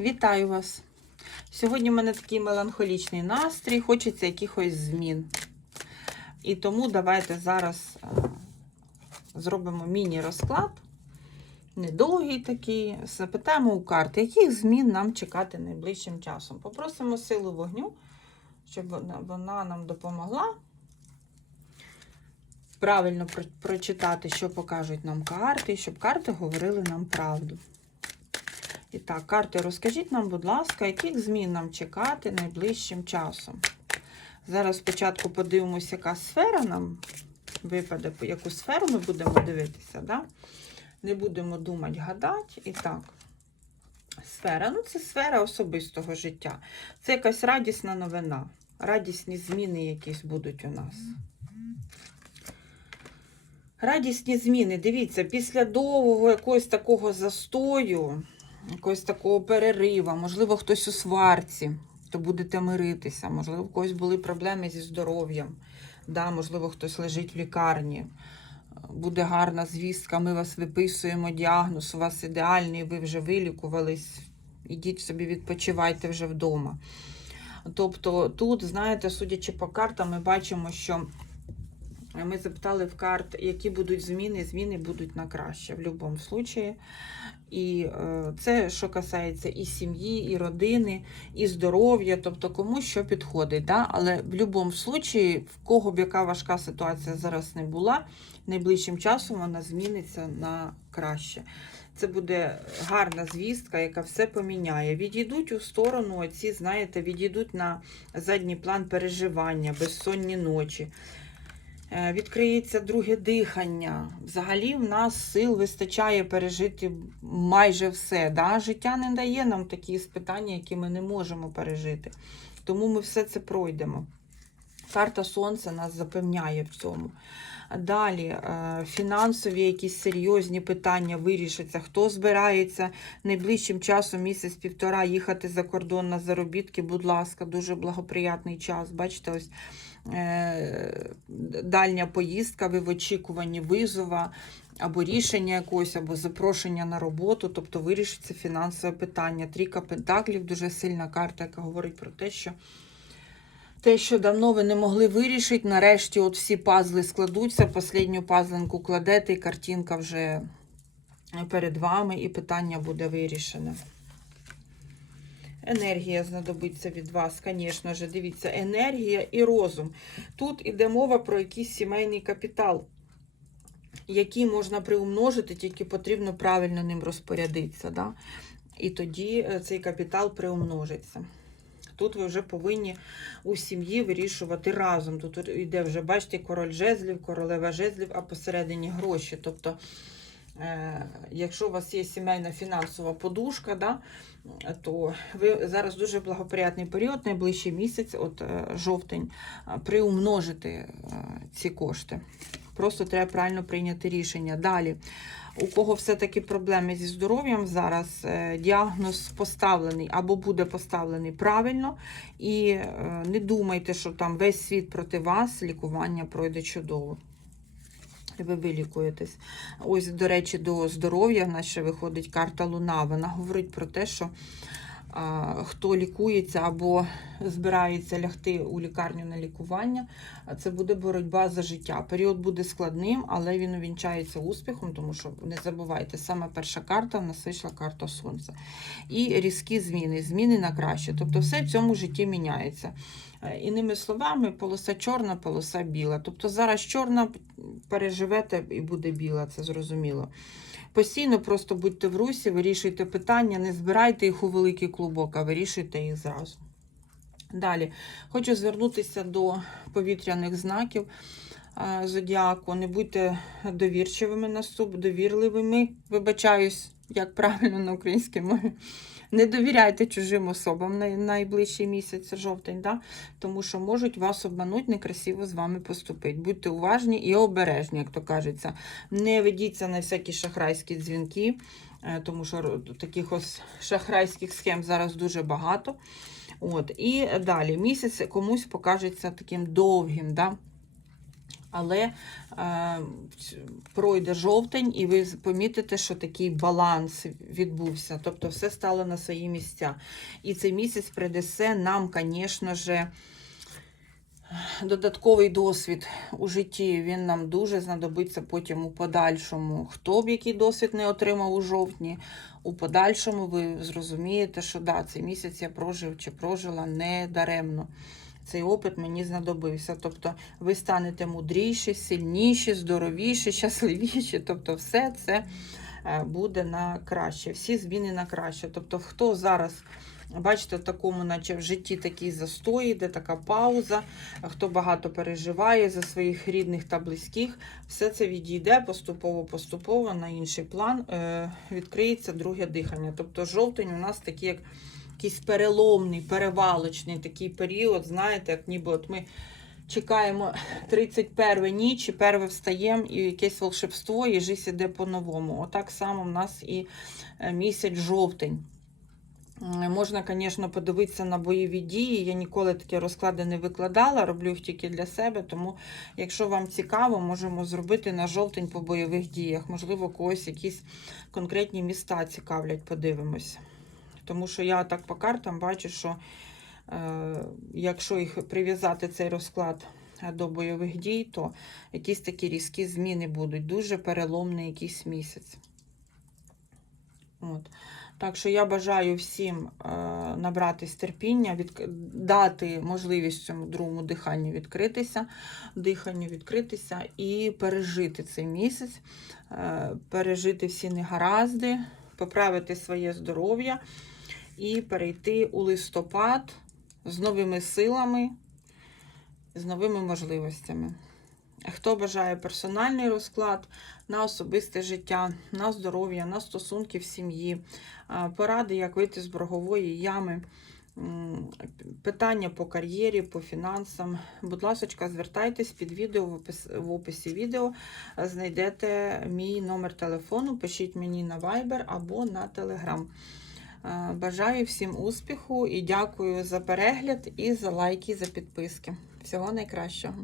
Вітаю вас! Сьогодні в мене такий меланхолічний настрій, хочеться якихось змін. І тому давайте зараз зробимо міні-розклад. Недовгий такий. Запитаємо у карти, яких змін нам чекати найближчим часом. Попросимо силу вогню, щоб вона нам допомогла правильно прочитати, що покажуть нам карти, щоб карти говорили нам правду. І так, карти, розкажіть нам, будь ласка, яких змін нам чекати найближчим часом. Зараз спочатку подивимося, яка сфера нам випаде, яку сферу ми будемо дивитися. Да? Не будемо думати, гадати. І так, сфера. Ну, це сфера особистого життя. Це якась радісна новина. Радісні зміни якісь будуть у нас. Радісні зміни. Дивіться, після довгого якогось такого застою, якогось такого перерива, можливо, хтось у сварці, то будете миритися, можливо, в когось були проблеми зі здоров'ям, да, можливо, хтось лежить в лікарні. Буде гарна звістка, ми вас виписуємо, діагноз, у вас ідеальний, ви вже вилікувались, ідіть собі, відпочивайте вже вдома. Тобто тут, знаєте, судячи по картам, ми бачимо, що ми запитали в карт, які будуть зміни. Зміни будуть на краще в будь-якому випадку. І е, це що касається і сім'ї, і родини, і здоров'я, тобто кому що підходить. Да? Але в будь-якому випадку, в кого б яка важка ситуація зараз не була, найближчим часом вона зміниться на краще. Це буде гарна звістка, яка все поміняє. Відійдуть у сторону, оці, знаєте, відійдуть на задній план переживання, безсонні ночі. Е, Відкриється друге дихання. Взагалі в нас сил вистачає пережити майже все. Да? Життя не дає нам такі спитання, які ми не можемо пережити. Тому ми все це пройдемо. Карта Сонця нас запевняє в цьому. Далі е, фінансові якісь серйозні питання вирішаться. Хто збирається найближчим часом, місяць-півтора, їхати за кордон на заробітки, будь ласка, дуже благоприятний час. Бачите, ось е, дальня поїздка, ви в очікуванні визова. Або рішення якогось, або запрошення на роботу, тобто вирішиться фінансове питання. Трійка пентаклів дуже сильна карта, яка говорить про те, що те, що давно ви не могли вирішити, нарешті от всі пазли складуться, останню пазлинку кладете, і картинка вже перед вами, і питання буде вирішене. Енергія знадобиться від вас, звісно ж. Дивіться, енергія і розум. Тут іде мова про якийсь сімейний капітал, який можна приумножити, тільки потрібно правильно ним розпорядитися. Да? І тоді е, цей капітал приумножиться. Тут ви вже повинні у сім'ї вирішувати разом. Тут йде вже, бачите, король жезлів, королева жезлів, а посередині гроші. Тобто, е, якщо у вас є сімейна фінансова подушка, да, то ви зараз дуже благоприятний період, найближчий місяць, от е, жовтень, е, приумножити ці кошти. Просто треба правильно прийняти рішення. Далі, у кого все-таки проблеми зі здоров'ям зараз, е, діагноз поставлений або буде поставлений правильно. І е, не думайте, що там весь світ проти вас, лікування пройде чудово. Ви вилікуєтесь. Ось, до речі, до здоров'я в виходить карта Луна. Вона говорить про те, що хто лікується або збирається лягти у лікарню на лікування, це буде боротьба за життя. Період буде складним, але він увінчається успіхом, тому що не забувайте, саме перша карта в нас вийшла карта Сонця. І різкі зміни, зміни на краще. Тобто все в цьому житті міняється. Е, Іними словами, полоса чорна, полоса біла. Тобто зараз чорна переживете і буде біла, це зрозуміло. Постійно просто будьте в русі, вирішуйте питання, не збирайте їх у великий клубок, а вирішуйте їх зразу. Далі хочу звернутися до повітряних знаків е, зодіаку. Не будьте довірчивими наступ, довірливими. Вибачаюсь, як правильно на українській мові. Не довіряйте чужим особам на найближчий місяць, жовтень, да? тому що можуть вас обманути, некрасиво з вами поступити. Будьте уважні і обережні, як то кажеться. Не ведіться на всякі шахрайські дзвінки, е, тому що таких ось шахрайських схем зараз дуже багато. От. І далі місяць комусь покажеться таким довгим. Да? Але е, пройде жовтень, і ви помітите, що такий баланс відбувся. Тобто все стало на свої місця. І цей місяць принесе нам, звісно ж, додатковий досвід у житті. Він нам дуже знадобиться потім у подальшому. Хто б який досвід не отримав у жовтні, у подальшому ви зрозумієте, що да, цей місяць я прожив чи прожила не даремно. Цей опит мені знадобився. Тобто ви станете мудріші, сильніші, здоровіші, щасливіші. Тобто, все це е, буде на краще. Всі зміни на краще. Тобто, хто зараз. Бачите, в такому, наче в житті такий застой, де така пауза, хто багато переживає за своїх рідних та близьких, все це відійде поступово-поступово на інший план, е, відкриється друге дихання. Тобто жовтень у нас такий як якийсь переломний, перевалочний такий період, знаєте, як ніби от ми чекаємо 31 ніч, і перше встаємо, і якесь волшебство, і життя іде по-новому. Отак само в нас і е, місяць жовтень. Можна, звісно, подивитися на бойові дії. Я ніколи такі розклади не викладала, роблю їх тільки для себе. Тому, якщо вам цікаво, можемо зробити на жовтень по бойових діях. Можливо, когось якісь конкретні міста цікавлять, подивимось. Тому що я так по картам бачу, що е, якщо їх прив'язати цей розклад е, до бойових дій, то якісь такі різкі зміни будуть. Дуже переломний якийсь місяць. От. Так що я бажаю всім е, набратись терпіння, від, дати можливість цьому другому диханню відкритися, диханню відкритися і пережити цей місяць, е, пережити всі негаразди, поправити своє здоров'я і перейти у листопад з новими силами, з новими можливостями. Хто бажає персональний розклад на особисте життя, на здоров'я, на стосунки в сім'ї, поради, як вийти з боргової ями, питання по кар'єрі, по фінансам. Будь ласка, звертайтесь під відео в опис- в описі відео. Знайдете мій номер телефону, пишіть мені на Viber або на Telegram. Е, Бажаю всім успіху і дякую за перегляд і за лайки, за підписки. Всього найкращого.